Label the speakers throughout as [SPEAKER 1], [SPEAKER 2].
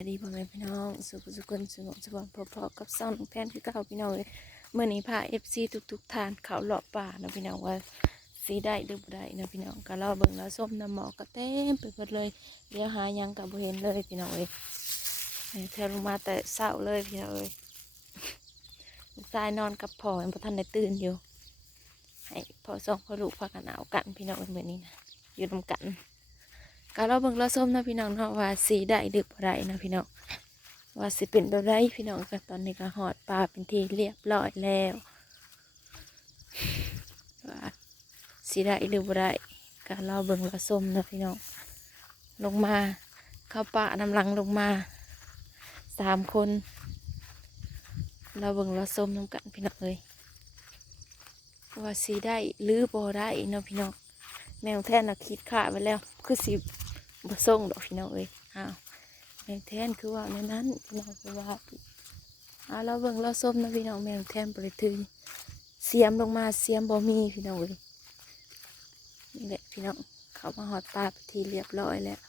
[SPEAKER 1] สวัสดีพ่อแม่พี่น้องสุขสุขคนสงบสุขพอพอๆกับซ่องแทนคือเก่าพี่น้องเลยเมื่อนี้พาเอฟซีทุกๆทานเขาเลาะป่านาะพี่น้องว่าสีได้หรือบ่ได้นาะพี่น้องก็เราเบิ่งแล้วส้มน้ำหมอกก็เต็มไปหมดเลยเดี๋ยวหายังกับบ่เห็นเลยพี่น้องเอ้ยเธอลงมาแต่เช้าเลยพี่น้องเอ้ยลูกชายนอนกับพ่อยังบ่ทันได้ตื่นอยู่ให้พ่อส่องพ่อลูกพากันเอากันพี่น้องเอ้ยมื้อนี้นะอยู่นำกัน ก็เราเบิ่งเราส้มนะพี่น้องเนาะว่าสีได้หรือบ่ได้นะพี่น้องว่าสิเป็นแบบไรพี่น้องก็ตอนนี้ก็หอดปลาเป็นที่เรียบร้อยแล้วว่าสีได้หรือบ่ได้ก็เราเบิ่งเราส้มนะพี่น้องลงมาเข้าป่านำลังลงมาสามคน เราเบิ่งเราส้มน้ำกันพี่น้องเลยว่าสีได้หรือบ่ได้เนาะพี่น้อง แมวแทนนะคิดขาไว้แล้ว คือสิบส่งดอกพี่น้องเอ้ยอ้าวแมวแทนคือว่าในนั้นพี่น้องคือว่าอ้าวเราเบิ่งเราส้มนะพี่น้องแมวแทนบ่ได้ถือเสียมลงมาเสียมบ่มีพี่น้องเอ้ยนี่แหละพี่น้องเขามาหอดปลาทีเรียบร้อยแล้ว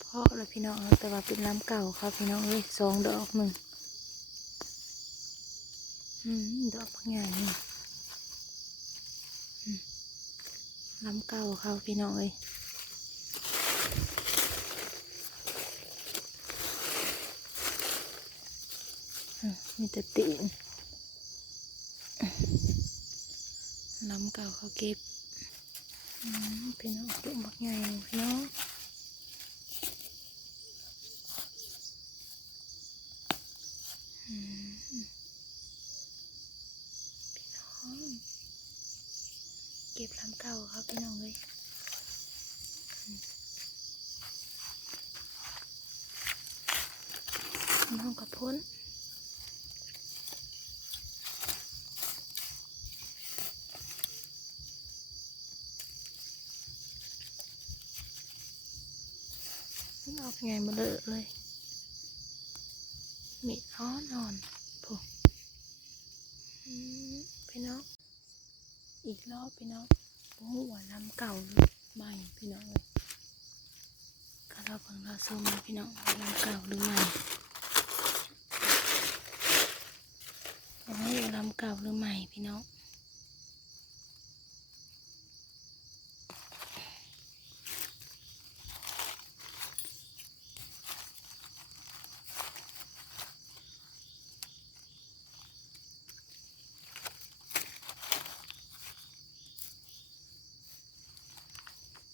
[SPEAKER 1] เพราะแล้วพี่น้องแต่ว่าเป็นน้ำเก่าครับพี่น้องเอ้ยสองดอกหนึ่งอืมดอกบางอย่งนี่ ลำเก่าเขาพี่น้องเอ้ยมีแต่ตีนลำเก่าเขาเก็บพี่น้องดุมักใหญ่พี่น้องอืมพี่น้อง เก่าครับพี่น้องเลยน้องกับพ้นออกไงมาเลอะเลย มีอ้อนอ่อนผู้อืมพี่น้อง อีกรอบพี่น้อง โอ้หัวลำเก่าหรือใหม่พี่น้องเลยก็เราเพิ่งเราส้มนพี่น้องลำเก่าหรือใหม่โอ้ยลำเก่าหรือใหม่พี่น้อง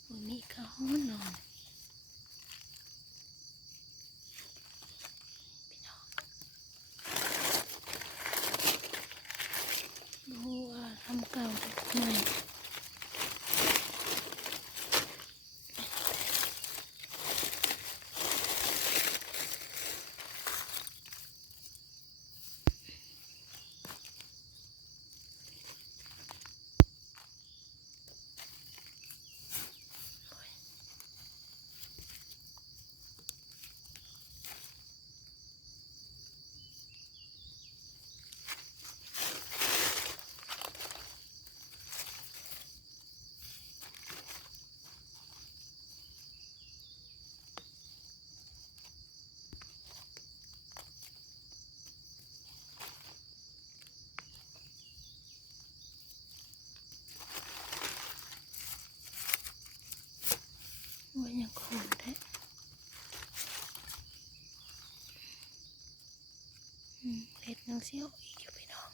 [SPEAKER 1] วันนี้ก็ห้อนนอนพี่น้องดูว่าลำเก่าหรือใหม่ ว่ายังคงได้อืม เล็ดนังเสี้ยวอีกอยู่พี่น้อง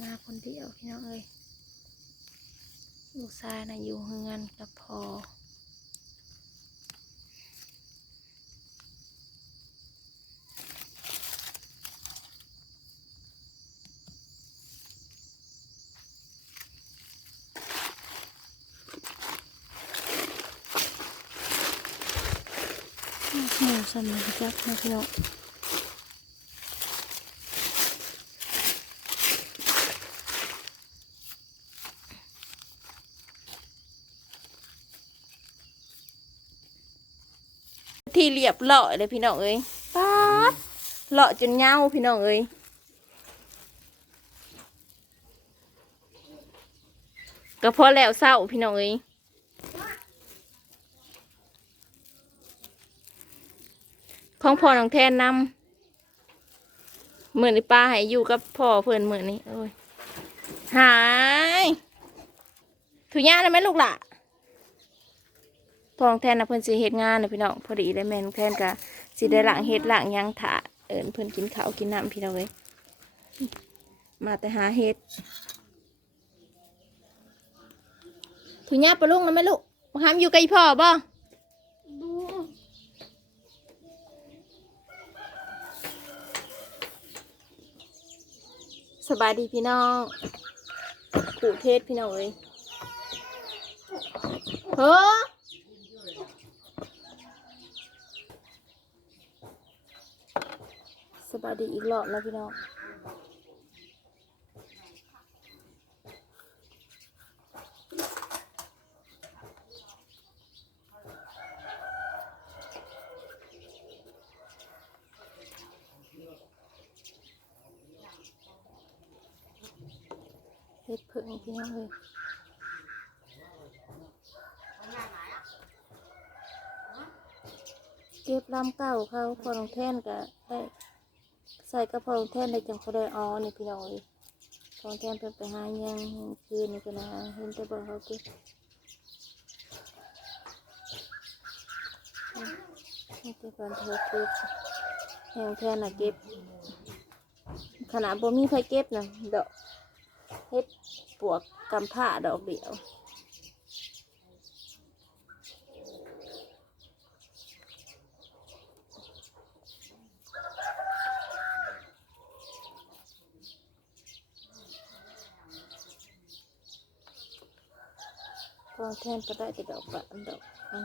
[SPEAKER 1] มาคนเดียวพี่น้องเอ้ยลูกชายนะอยู่เฮือนกับพอหมู สำนึกจักนะพี่น้องที่เรียบร้อยเลยพี่น้องเอ้ยป๊าดเลาะจนเหงาพี่น้องเอ้ยก็พอแล้วเศร้าพี่น้องเอ้ย ของพ่อน้องแทนนำเหมือนป้าให้อยู่กับพ่อเพื่อนเหมือนนี้โอ้ยหายถุยาได้ไหมลูกล่ะพอน้องแทนนะเพิ่อนสิเฮ็ดงานนะพี่น้องพอดีได้แม่น้องแทนก็สิได้ล้างเฮ็ดล้างยังถาเอิ้นเพิ่อนกินข้าวกินน้ำพี่น้องเอ้ยมาแต่หาเฮ็ดถุญาปะลุงนะแม่ลูกบ่ห้ามอยู่กับพ่อบ่ สบายดีพี่น้องขู่เทศพี่น้องเลยเฮ้อสบายดีอีกรอบแล้วพี่น้อง เฮ็ดเพิ่งพี่น้องเลยเก็บลำเก่าเขาพอลงแท่นก็ได้ใส่กระเพราแท่นได้จังเขาได้อ๋อนี่พี่น้องเลยพองแท่นเพิ่นไปหายังคืนนี่ก็นะเห็นแต่บิ่งเขาเก็บนี่แต่ก่อนเธอเก็บแหงแทนน่ะเก็บขนาดบ่มีใครเก็บนะเดอก เฮ็ดปวกกำผ้าดอกเดียวพอแทนก็ได้แต่ดอกบานดอกอัน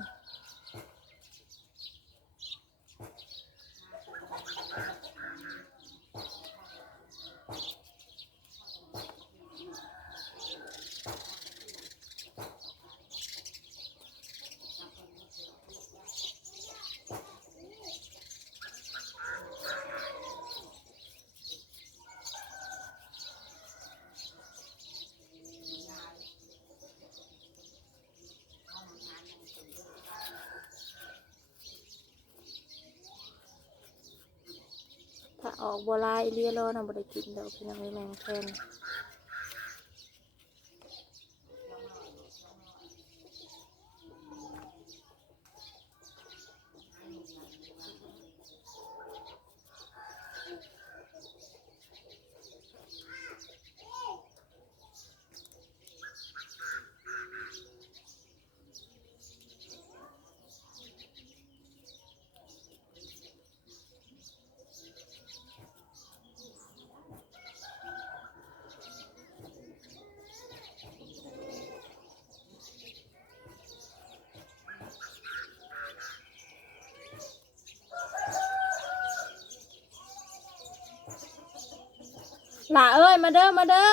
[SPEAKER 1] ออกบัวลายเรียรอนะบ่ได้กินดอกพี่น้องเลยแมงแทน หล่าเอ้ยมาเด้อมาเด้อ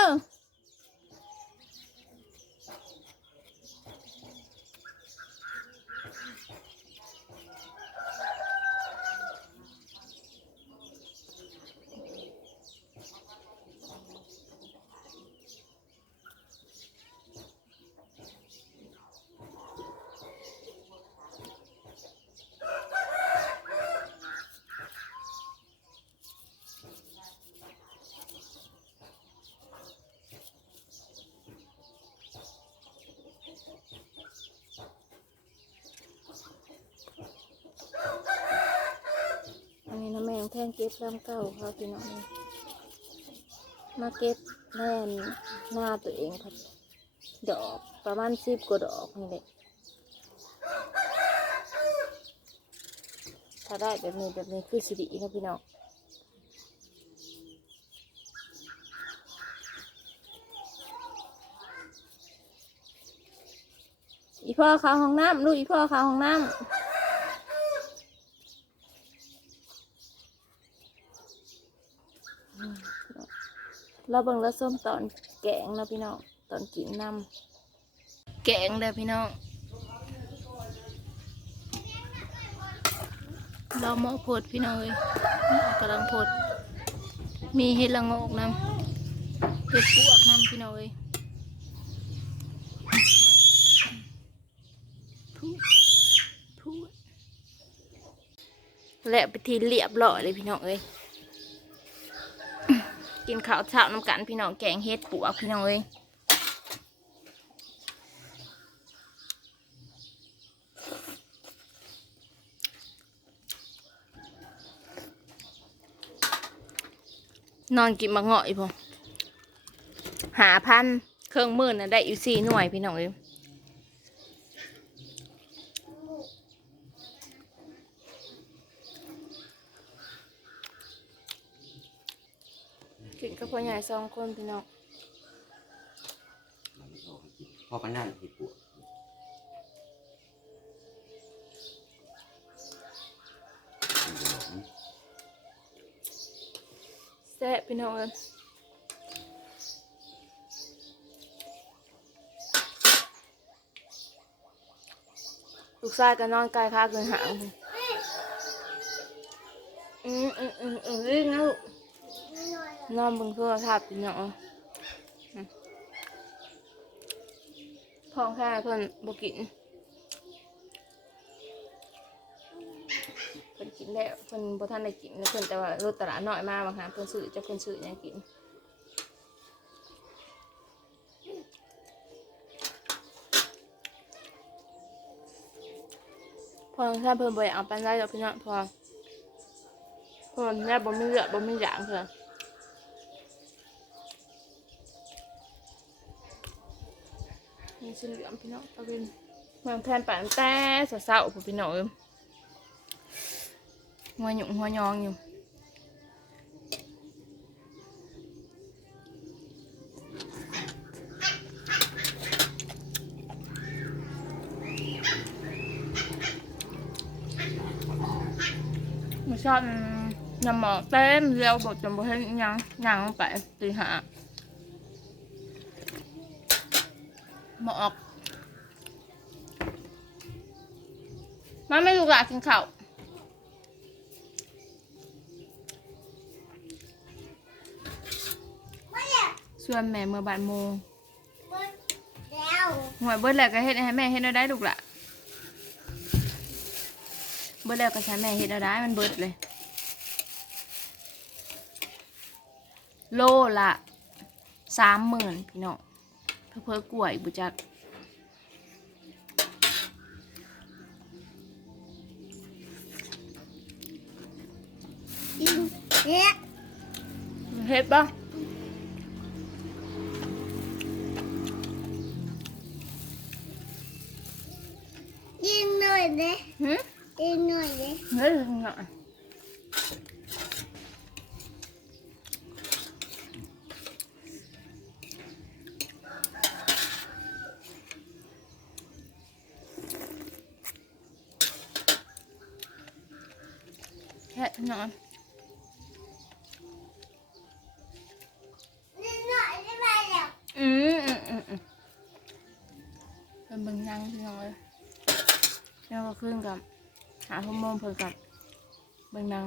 [SPEAKER 1] นนี้นะแม่งแท่งเก็บลำเก่าเขาพี่น้องมาเก็บแน่นหน้าตัวเองครับดอกประมาณสิบกว่าดอกนี่แหละถ้าได้แบบนี้แบบนี้คือสิรินะพี่น้องอีพ่อเขาห้องน้ำลูกอีพ่อเขาห้องน้ำ เราเบิ่งแล้วส้มตอนแกงนะพี่น้องตอนกินน้ำแกงเด้อพี่น้องเราหมาะโพดพี่น้องเอ้ยกำลังโพดมีเห็ดละโงกน้ำเห็ดปวกนำพี่น้องเอ้ยพูดพูดและไปทีเรียบร้อยเลยพี่น้องเอ้ย กินข้าวเช้าน้ำกันพี่น้องแกงเห็ดปวพี่น้องเอ้ยนอนกินมะเงาะอีพอหาพันเครื่องมือน่ะได้อยู่สี่หน่วยพี่น้องเอ้ย กินกับพ่อใหญ่สองคนพี่น้อง
[SPEAKER 2] มันไม่ออกให้กินพอกันนั่นเห็ดปวก
[SPEAKER 1] แซ่บพี่น้องเอ้ยลูกชายก็นอนกายค้าเกินหางอืมอืมอืมอืมรีบนะลูก นอนบนโทรศัพท์พี่น้องพ่อแค่เพิ่นบกินเพิ่นกินแล้วเพิ่นบ่ทันได้กินแล้วเพิ่นแต่ว่ารถตลาดน้อยมาบางครั้งเพิ่นซื้อจะเพิ่นซื้อหยังกินพอถ้าเพิ่นบ่อยากเอาไปได้ดอกพี่น้องพอเพิ่นแม่บ่มีเลือดบ่มีหยางเพิ่น มีสีเหลืองพี่น้องตะเวนเมืองแทนป่านแต่เศร้าๆพุ่นพี่น้องเอ้ยหัวหยุ่งหัวยองอยู่มาชอบน้ำหมอกเต็มเร็วบอกจนบ่เห็นอิหยังย่างลงไปตีหา หมออกมันไม่ลูกหลากินข้าวส่วนแม่เมื่อบ่ายโมงหวยเบิดแล้วก็เฮ็ดให้แม่เฮ็ดเอาได้ลูกละเบิดแล้วก็ใช้แม่เฮ็ดเอาได้มันเบิดเลย โลละสามหมื่นพี่น้อง เพื่อเพื่อกล้วยบุจัก
[SPEAKER 3] กินเนี่ย
[SPEAKER 1] เฮ็ดปะ
[SPEAKER 3] กินหน่อยเลย
[SPEAKER 1] หึ
[SPEAKER 3] กินหน่อยเลย
[SPEAKER 1] เฮ็ดหน่อย ขึ้นกับหาฮอร์โมนเพิ่นกับเบิ่งหนัง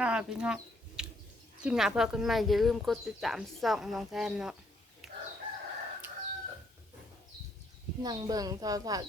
[SPEAKER 1] ลาพี่น้องคลิปหน้าเพื่อกันใหม่อย่าลืมกดติดตามส่องน้องแทนเนาะนั่งเบิ่งทอดผัด